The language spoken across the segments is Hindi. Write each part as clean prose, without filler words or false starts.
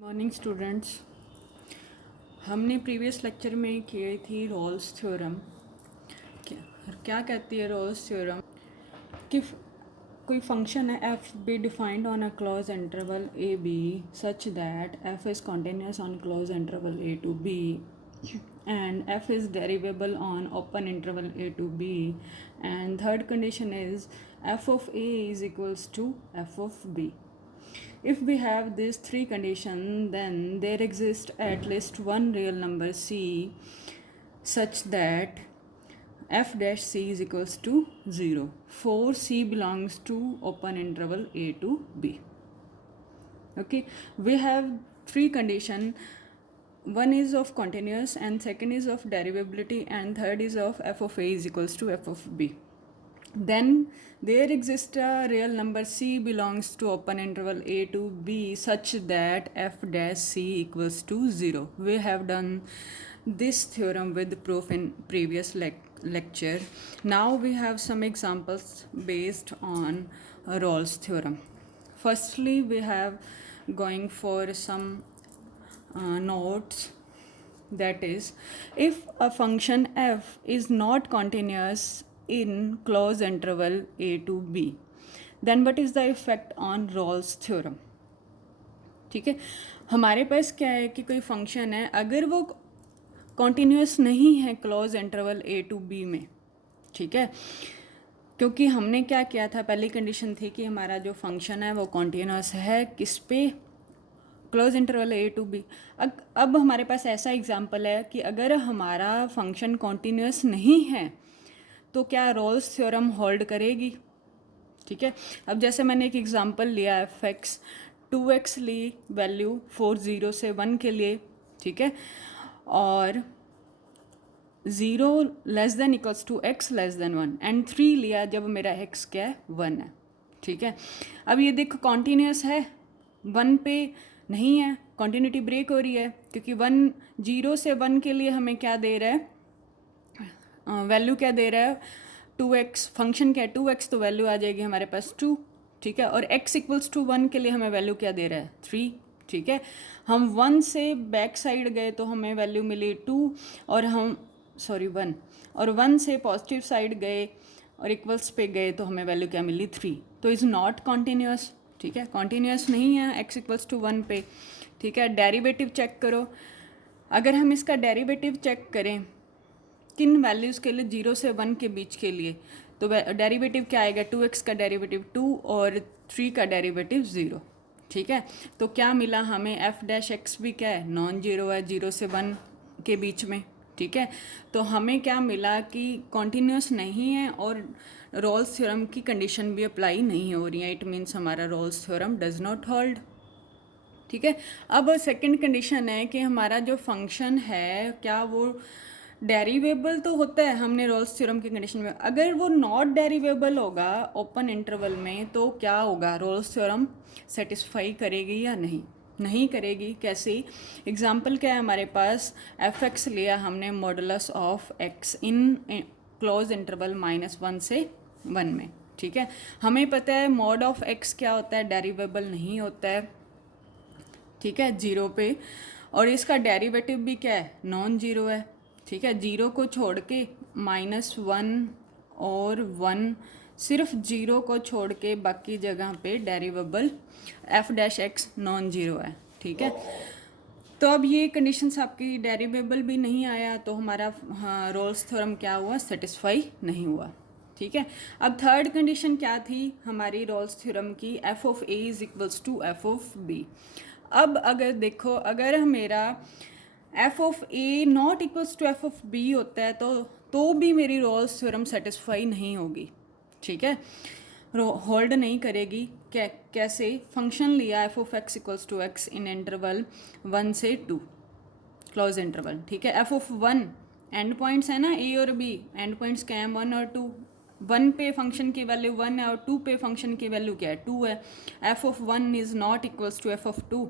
Morning students. हमने प्रीवियस लेक्चर में की थी रोल्स थ्योरम। क्या कहती है रोल्स थ्योरम कि कोई फंक्शन है F be defined on a close interval A B such that F is continuous on close interval A to B and f is derivable on open interval a to b, and third condition is f of a is equals to f of b. If we have these three conditions, then there exists at least one real number c such that f dash c is equals to 0 for c belongs to open interval a to b. Okay, we have three conditions. One is of continuous, and second is of derivability, and third is of f of a is equals to f of b. Then there exists a real number c belongs to open interval a to b such that f dash c equals to 0. We have done this theorem with proof in previous lecture. Now we have some examples based on Rolle's theorem. Firstly, we have going for some notes. That is, if a function f is not continuous in closed interval a to b, then what is the effect on Rolle's theorem? ठीक है, हमारे पास क्या है कि कोई फंक्शन है, अगर वो कॉन्टीन्यूस नहीं है close interval A to B में, ठीक है, क्योंकि हमने क्या किया था, पहली कंडीशन थी कि हमारा जो फंक्शन है वो कॉन्टीन्यूस है किस पे, close interval A to B. अब हमारे पास ऐसा एग्जांपल है कि अगर हमारा फंक्शन कॉन्टीन्यूस नहीं है तो क्या रोल्स थ्योरम होल्ड करेगी। ठीक है, अब जैसे मैंने एक एग्जांपल लिया एफ एक्स, 2x ली वैल्यू 4 0 से 1 के लिए, ठीक है, और 0 less than equals to x less than 1, and 3 लिया जब मेरा x क्या है 1 है। ठीक है, अब ये देखो कॉन्टीन्यूस है, 1 पे नहीं है, कॉन्टीन्यूटी ब्रेक हो रही है, क्योंकि 1 0 से 1 के लिए हमें क्या दे रहा है, वैल्यू क्या दे रहा है 2x, फंक्शन क्या है 2x, तो वैल्यू आ जाएगी हमारे पास 2। ठीक है, और x इक्वल्स टू 1 के लिए हमें वैल्यू क्या दे रहा है 3। ठीक है, हम 1 से बैक साइड गए तो हमें वैल्यू मिली 2, और हम 1, और 1 से पॉजिटिव साइड गए और इक्वल्स पे गए तो हमें वैल्यू क्या मिली 3। तो इज़ नॉट कॉन्टीन्यूस। ठीक है, कॉन्टीन्यूस नहीं है x इक्वल्स टू 1 पे। ठीक है, डेरिवेटिव चेक करो, अगर हम इसका डेरिवेटिव चेक करें किन वैल्यूज़ के लिए 0 से 1 के बीच के लिए, तो डेरिवेटिव क्या आएगा, 2x का डेरिवेटिव 2 और 3 का डेरिवेटिव 0। ठीक है, तो क्या मिला हमें, एफ डैश एक्स भी क्या है नॉन जीरो है 0 से 1 के बीच में। ठीक है, तो हमें क्या मिला कि कॉन्टीन्यूस नहीं है और रोल्स थ्योरम की कंडीशन भी अप्लाई नहीं हो रही है, इट मीन्स हमारा Rolle's theorem does not hold. ठीक है, अब सेकंड कंडीशन है कि हमारा जो फंक्शन है क्या वो डेरिवेबल तो होता है, हमने रोल्स थ्योरम की कंडीशन में, अगर वो नॉट डेरिवेबल होगा ओपन इंटरवल में तो क्या होगा, रोल्स थ्योरम सेटिस्फाई करेगी या नहीं, नहीं करेगी। कैसे, एग्जांपल क्या है हमारे पास, एफ एक्स लिया हमने modulus of x in close interval -1 से 1 में। ठीक है, हमें पता है मॉड ऑफ एक्स क्या होता है, डेरिवेबल नहीं होता है। ठीक है, 0 पे, और इसका डेरिवेटिव भी क्या है नॉन जीरो है। ठीक है, 0 को छोड़ के -1 और 1, सिर्फ 0 को छोड़ के बाकी जगह पे derivable F dash X non zero है। ठीक है, तो अब ये कंडीशंस आपकी डेरिवेबल भी नहीं आया तो हमारा रोल्स थ्योरम क्या हुआ, सेटिस्फाई नहीं हुआ। ठीक है, अब थर्ड कंडीशन क्या थी हमारी रोल्स थ्योरम की, F of A is equals to F of B. अब अगर देखो, अगर मेरा F of A not equals to F of B होता है तो भी मेरी रोल्स थ्योरम सेटिस्फाई नहीं होगी। ठीक है, होल्ड नहीं करेगी। कैसे, फंक्शन लिया f of x equals to x in interval 1 से 2 क्लोज इंटरवल। ठीक है, एफ ऑफ 1 एंड पॉइंट्स है ना ए और बी, एंड पॉइंट्स क्या है 1 और 2, 1 पे फंक्शन की वैल्यू 1 है और 2 पे फंक्शन की वैल्यू क्या है 2 है। F of 1 is not equals to F of 2,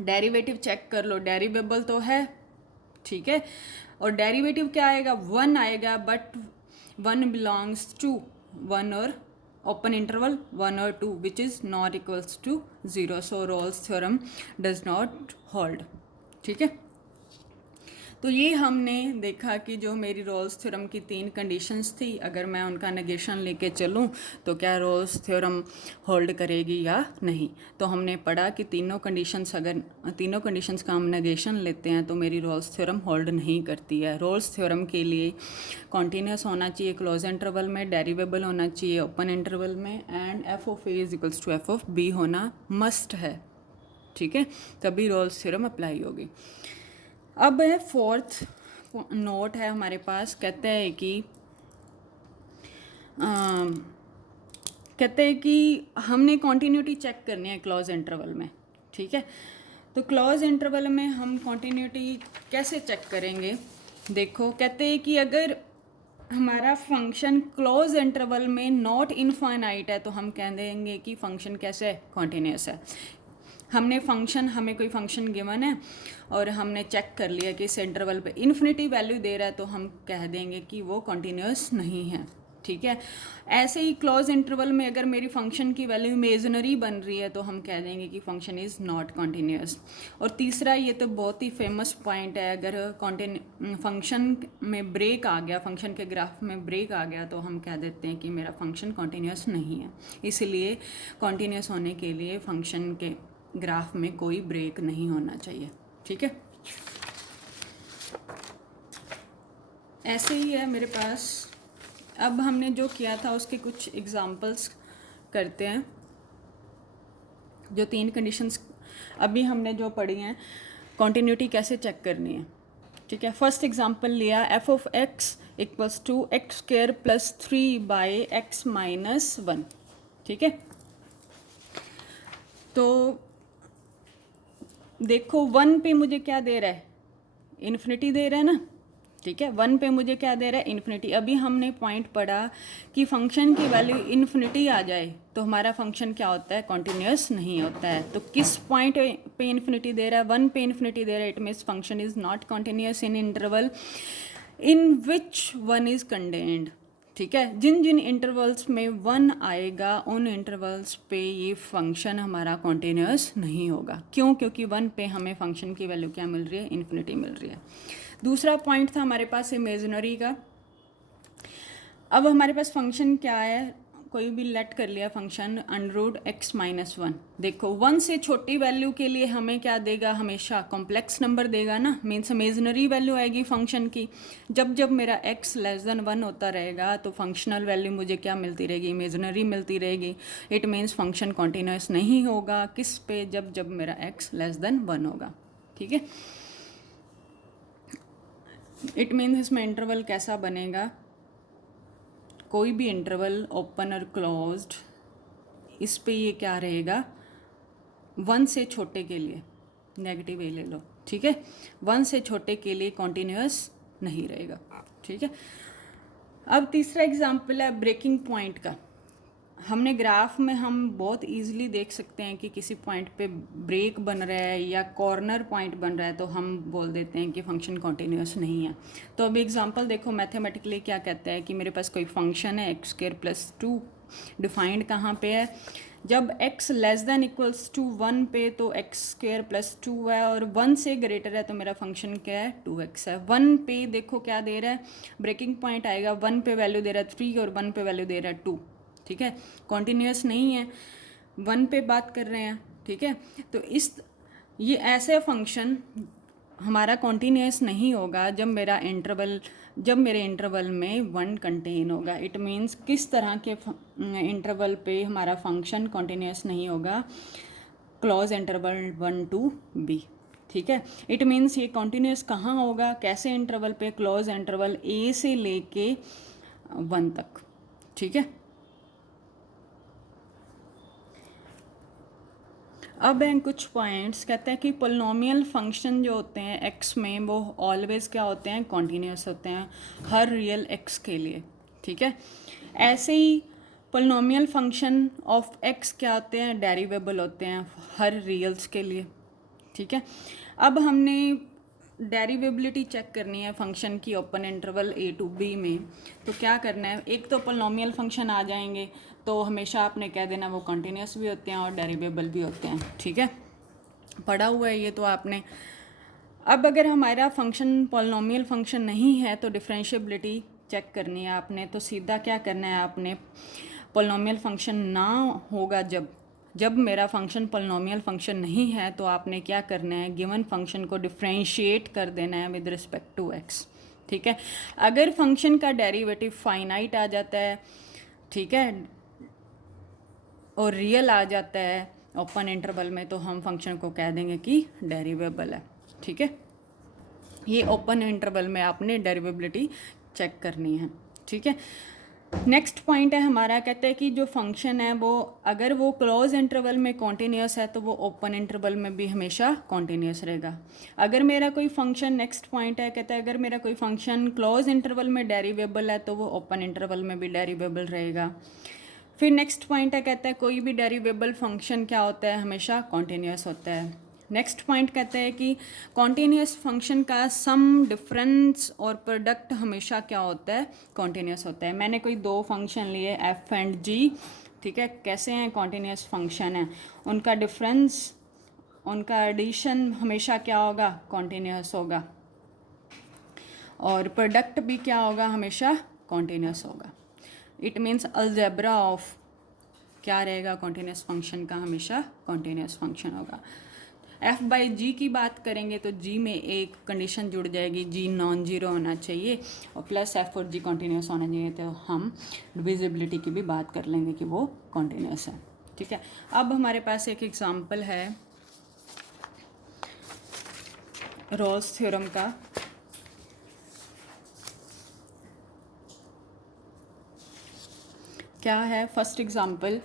derivative check कर लो, डेरिवेबल तो है। ठीक है, और डेरिवेटिव क्या आएगा 1 आएगा, बट 1 बिलोंग्स टू 1 और open interval 1 or 2 which is not equals to 0, so Rolle's theorem does not hold. ठीक है, तो ये हमने देखा कि जो मेरी रोल्स थ्योरम की 3 कंडीशंस थी, अगर मैं उनका नेगेशन लेके चलूँ तो क्या रोल्स थ्योरम होल्ड करेगी या नहीं. तो हमने पढ़ा कि तीनों कंडीशंस का हम नेगेशन लेते हैं तो मेरी रोल्स थ्योरम होल्ड नहीं करती है. रोल्स थ्योरम के लिए कॉन्टीन्यूस होना चाहिए क्लोज इंटरवल में, डेरिवेबल होना चाहिए ओपन इंटरवल में, and f of A is equals to F of B होना मस्ट है. ठीक है, तभी रोल्स थ्योरम अप्लाई होगी. अब है फोर्थ नोट है हमारे पास, कहते हैं कि हमने कॉन्टीन्यूटी चेक करनी है क्लॉज इंटरवल में. ठीक है, तो क्लॉज इंटरवल में हम कॉन्टीन्यूटी कैसे चेक करेंगे. देखो, कहते हैं कि अगर हमारा फंक्शन क्लोज इंटरवल में नॉट इनफाइनाइट है तो हम कह देंगे कि फंक्शन कैसे कॉन्टीन्यूस है. हमें कोई फंक्शन गिवन है और हमने चेक कर लिया कि इस इंटरवल पे इन्फिनिटी वैल्यू दे रहा है तो हम कह देंगे कि वो कॉन्टीन्यूस नहीं है. ठीक है, ऐसे ही क्लोज इंटरवल में अगर मेरी फंक्शन की वैल्यू इमेजिनरी बन रही है तो हम कह देंगे कि फंक्शन इज़ नॉट कॉन्टीन्यूस. और तीसरा, ये तो बहुत ही फेमस पॉइंट है, अगर फंक्शन में ब्रेक आ गया, फंक्शन के ग्राफ में ब्रेक आ गया तो हम कह देते हैं कि मेरा फंक्शन कॉन्टीन्यूस नहीं है. इसलिए कॉन्टीन्यूस होने के लिए फंक्शन के ग्राफ में कोई ब्रेक नहीं होना चाहिए. ठीक है, ऐसे ही है मेरे पास. अब हमने जो किया था उसके कुछ एग्जांपल्स करते हैं. जो 3 कंडीशंस अभी हमने जो पढ़ी हैं, कॉन्टीन्यूटी कैसे चेक करनी है. ठीक है, फर्स्ट एग्जांपल लिया, f of x equals to x square plus 3 by x minus 1. ठीक है, तो देखो 1 पे मुझे क्या दे रहा है, इन्फिनिटी दे रहा है ना. ठीक है, 1 पे मुझे क्या दे रहा है, इन्फिनिटी. अभी हमने पॉइंट पढ़ा कि फंक्शन की वैल्यू इन्फिनिटी आ जाए तो हमारा फंक्शन क्या होता है, कॉन्टीन्यूस नहीं होता है. तो किस पॉइंट पे इन्फिनिटी दे रहा है, 1 पे इन्फिनिटी दे रहा है, it means function is not continuous in interval in which 1 is contained. ठीक है, जिन जिन इंटरवल्स में 1 आएगा उन इंटरवल्स पे ये फंक्शन हमारा कॉन्टीन्यूस नहीं होगा. क्यों? क्योंकि 1 पे हमें फंक्शन की वैल्यू क्या मिल रही है, इन्फिनिटी मिल रही है. दूसरा पॉइंट था हमारे पास इमेजिनरी का. अब हमारे पास फंक्शन क्या है, कोई भी लेट कर लिया फंक्शन अंडर एक्स माइनस 1. देखो 1 से छोटी वैल्यू के लिए हमें क्या देगा, हमेशा कॉम्प्लेक्स नंबर देगा ना, मीन्स इमेजिनरी वैल्यू आएगी फंक्शन की. जब जब मेरा x लेस देन 1 होता रहेगा तो फंक्शनल वैल्यू मुझे क्या मिलती रहेगी, इमेजिनरी मिलती रहेगी. इट मीन्स फंक्शन कॉन्टीन्यूस नहीं होगा. किस पे, जब जब मेरा x लेस देन 1 होगा. ठीक है, इट मीन्स इसमें इंटरवल कैसा बनेगा, कोई भी इंटरवल ओपन और क्लोज्ड, इस पे ये क्या रहेगा, 1 से छोटे के लिए नेगेटिव ए ले लो. ठीक है, 1 से छोटे के लिए कॉन्टीन्यूस नहीं रहेगा. ठीक है, अब तीसरा एग्जांपल है ब्रेकिंग पॉइंट का. हमने ग्राफ में हम बहुत इजीली देख सकते हैं कि किसी पॉइंट पे ब्रेक बन रहा है या कॉर्नर पॉइंट बन रहा है तो हम बोल देते हैं कि फंक्शन कॉन्टीन्यूस नहीं है. तो अभी एग्जांपल देखो, मैथमेटिकली क्या कहता है कि मेरे पास कोई फंक्शन है एक्स स्क्वायर प्लस 2, डिफाइंड कहाँ पे है, जब x less than equals to 1 पे तो एक्स स्क्वायर प्लस 2 है, और 1 से ग्रेटर है तो मेरा फंक्शन क्या है, 2x है. 1 पे देखो क्या दे रहा है, ब्रेकिंग पॉइंट आएगा, 1 पे वैल्यू दे रहा है 3 और 1 पे वैल्यू दे रहा है 2. ठीक है, कॉन्टीन्यूस नहीं है, 1 पे बात कर रहे हैं. ठीक है, तो ये ऐसे फंक्शन हमारा कॉन्टीन्यूस नहीं होगा जब मेरे इंटरवल में 1 कंटेन होगा. इट मीन्स किस तरह के इंटरवल पे हमारा फंक्शन कॉन्टीन्यूस नहीं होगा, क्लोज इंटरवल 1 to b. ठीक है, इट मीन्स ये कॉन्टीन्यूस कहाँ होगा, कैसे इंटरवल पे, क्लोज इंटरवल a से लेके 1 तक. ठीक है, अब हैं कुछ पॉइंट्स. कहते हैं कि पोलिनोमियल फंक्शन जो होते हैं x में वो ऑलवेज क्या होते हैं, कॉन्टीन्यूस होते हैं हर रियल x के लिए. ठीक है, ऐसे ही पोलिनोमियल फंक्शन ऑफ x क्या होते हैं, डेरिवेबल होते हैं हर रियल्स के लिए. ठीक है, अब हमने डेरिवेबिलिटी चेक करनी है फंक्शन की open interval a to b में. तो क्या करना है, एक तो पोलिनोमियल फंक्शन आ जाएंगे तो हमेशा आपने कह देना वो कॉन्टीन्यूस भी होते हैं और डेरिवेबल भी होते हैं, ठीक है, पढ़ा हुआ है ये तो आपने। अब अगर हमारा फंक्शन पॉलिनोमियल फंक्शन नहीं है तो डिफरेंशिएबिलिटी चेक करनी है आपने, तो सीधा क्या करना है आपने, पॉलिनोमियल फंक्शन ना होगा जब मेरा फंक्शन पॉलिनोमियल फंक्शन नहीं है तो आपने क्या करना है, गिवन फंक्शन को डिफरेंशिएट कर देना है विद रिस्पेक्ट टू एक्स, ठीक है। अगर फंक्शन का डेरिवेटिव फाइनाइट आ जाता है, ठीक है, और रियल आ जाता है ओपन इंटरवल में, तो हम फंक्शन को कह देंगे कि डेरिवेबल है, ठीक है। ये ओपन इंटरवल में आपने डेरिवेबिलिटी चेक करनी है, ठीक है। नेक्स्ट पॉइंट है हमारा, कहते हैं कि जो फंक्शन है वो अगर वो क्लोज इंटरवल में कॉन्टीन्यूस है तो वो ओपन इंटरवल में भी हमेशा कॉन्टीन्यूस रहेगा। अगर मेरा कोई फंक्शन, नेक्स्ट पॉइंट है, कहता है अगर मेरा कोई फंक्शन क्लोज इंटरवल में डेरिवेबल है तो वो ओपन इंटरवल में भी डेरिवेबल रहेगा। फिर नेक्स्ट पॉइंट है, कहता है कोई भी डेरिवेबल फंक्शन क्या होता है, हमेशा कॉन्टीन्यूस होता है। नेक्स्ट पॉइंट कहते हैं कि कॉन्टीन्यूस फंक्शन का सम, डिफरेंस और प्रोडक्ट हमेशा क्या होता है, कॉन्टीन्यूस होता है। मैंने कोई दो फंक्शन लिए एफ एंड जी, ठीक है, कैसे हैं, कॉन्टीन्यूस फंक्शन है, उनका डिफरेंस, उनका एडिशन हमेशा क्या होगा, कॉन्टीन्यूस होगा, और प्रोडक्ट भी क्या होगा, हमेशा कॉन्टीन्यूस होगा। इट मीन्स अलजेब्रा ऑफ क्या रहेगा, कॉन्टीन्यूस फंक्शन का हमेशा कॉन्टीन्यूस फंक्शन होगा। एफ बाई जी की बात करेंगे तो जी में एक कंडीशन जुड़ जाएगी, जी नॉन जीरो होना चाहिए और प्लस एफ और जी कॉन्टीन्यूस होना चाहिए, तो हम डिविजिबिलिटी की भी बात कर लेंगे कि वो कॉन्टीन्यूस है, ठीक है। अब हमारे पास एक एग्जांपल है रोल्स थ्योरम का। क्या है फर्स्ट एग्जांपल,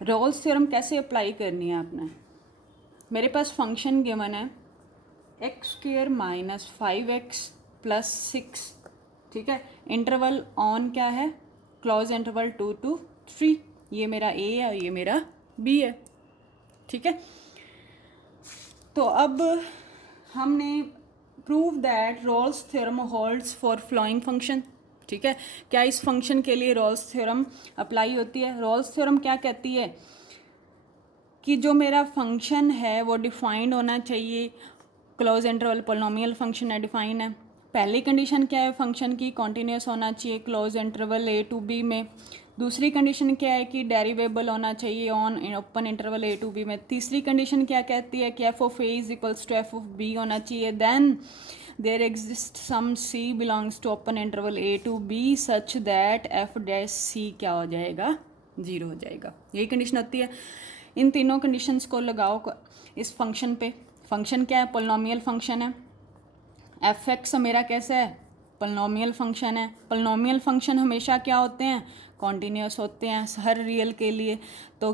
रोल्स थ्योरम कैसे अप्लाई करनी है आपने। मेरे पास फंक्शन गिवन है x square minus 5x plus 6, ठीक है, इंटरवल ऑन क्या है, क्लोज इंटरवल 2 to 3, ये मेरा ए है और ये मेरा बी है, ठीक है। तो अब हमने prove that Rolle's theorem holds for flowing function, ठीक है। क्या इस फंक्शन के लिए रोल्स थ्योरम अप्लाई होती है। रोल्स थ्योरम क्या कहती है कि जो मेरा फंक्शन है वो डिफाइंड होना चाहिए, क्लोज इंटरवल पोलिनोमियल फंक्शन है, डिफाइन है। पहली कंडीशन क्या है, फंक्शन की कॉन्टीन्यूस होना चाहिए close interval A to B में। दूसरी कंडीशन क्या है कि डेरिवेबल होना चाहिए on open interval A to B में। तीसरी कंडीशन क्या कहती है कि F of A is equals to F of B होना चाहिए। Then there exist some C belongs to open interval A to B such that F dash C क्या हो जाएगा, जीरो हो जाएगा। यही कंडीशन होती है। इन तीनों कंडीशंस को लगाओ इस फंक्शन पे। फंक्शन क्या है, पोलिनोमियल फंक्शन है। एफ एक्स मेरा कैसा है, पोलिनोमियल फंक्शन है। पोलिनोमियल फंक्शन हमेशा क्या होते हैं, कॉन्टीन्यूस होते हैं हर रियल के लिए। तो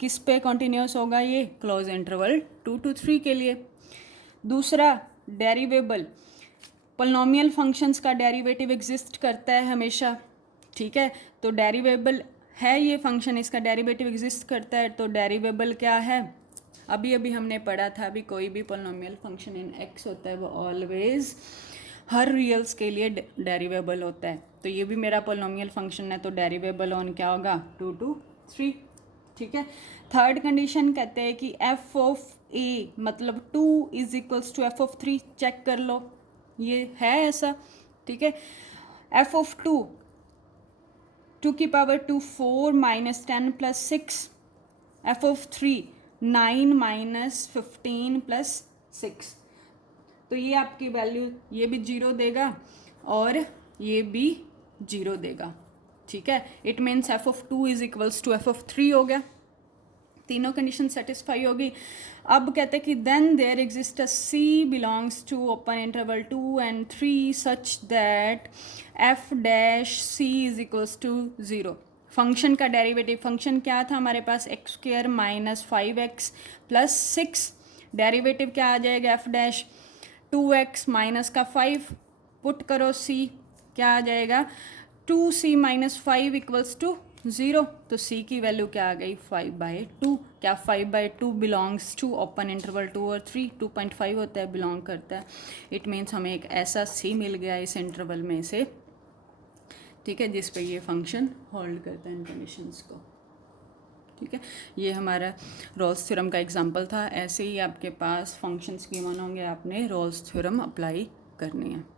किस पे कॉन्टीन्यूस होगा, ये क्लोज इंटरवल 2 to 3 के लिए। दूसरा डेरिवेबल, पोलिनोमियल फंक्शंस का डेरिवेटिव एग्जिस्ट करता है हमेशा, ठीक है। तो डेरिवेबल है ये फंक्शन, इसका डेरिवेटिव एग्जिस्ट करता है, तो डेरिवेबल क्या है, अभी अभी हमने पढ़ा था, अभी कोई भी पोलिनोमियल फंक्शन इन एक्स होता है वो ऑलवेज हर रियल्स के लिए डेरिवेबल होता है। तो ये भी मेरा पोलिनोमियल फंक्शन है, तो डेरिवेबल ऑन क्या होगा, 2 to 3, ठीक है। थर्ड कंडीशन कहते हैं कि एफ ऑफ ए मतलब 2 is equals to F of 3, check कर लो, ये है ऐसा, ठीक है। एफ ऑफ 2 की power 2 4 minus 10 plus 6, F of 3 9 minus 15 plus 6, तो ये आपकी वैल्यू, ये भी जीरो देगा और ये भी जीरो देगा, ठीक है। It means f of 2 is equals to F of 3 हो गया, तीनों कंडीशन सेटिस्फाई होगी। अब कहते हैं कि then there exist a C belongs to open interval 2 and 3 such that F dash C is equals to 0। Function का डेरिवेटिव, फंक्शन क्या था हमारे पास, X square minus 5x plus 6, derivative क्या आ जाएगा, एफ डैश 2x माइनस का 5, पुट करो c, क्या आ जाएगा 2c माइनस 5 इक्वल्स टू 0, तो c की वैल्यू क्या आ गई 5/2। क्या 5/2 बिलोंग्स टू ओपन इंटरवल 2 और 3, 2.5 होता है, बिलोंग करता है। इट मीन्स हमें एक ऐसा c मिल गया इस इंटरवल में से ठीक है, जिस पे ये फंक्शन होल्ड करता है इन कंडीशंस को। ठीक है, ये हमारा रोल्स थ्योरम का एग्जांपल था। ऐसे ही आपके पास फंक्शंस गिवन होंगे, आपने रोल्स थ्योरम अप्लाई करनी है।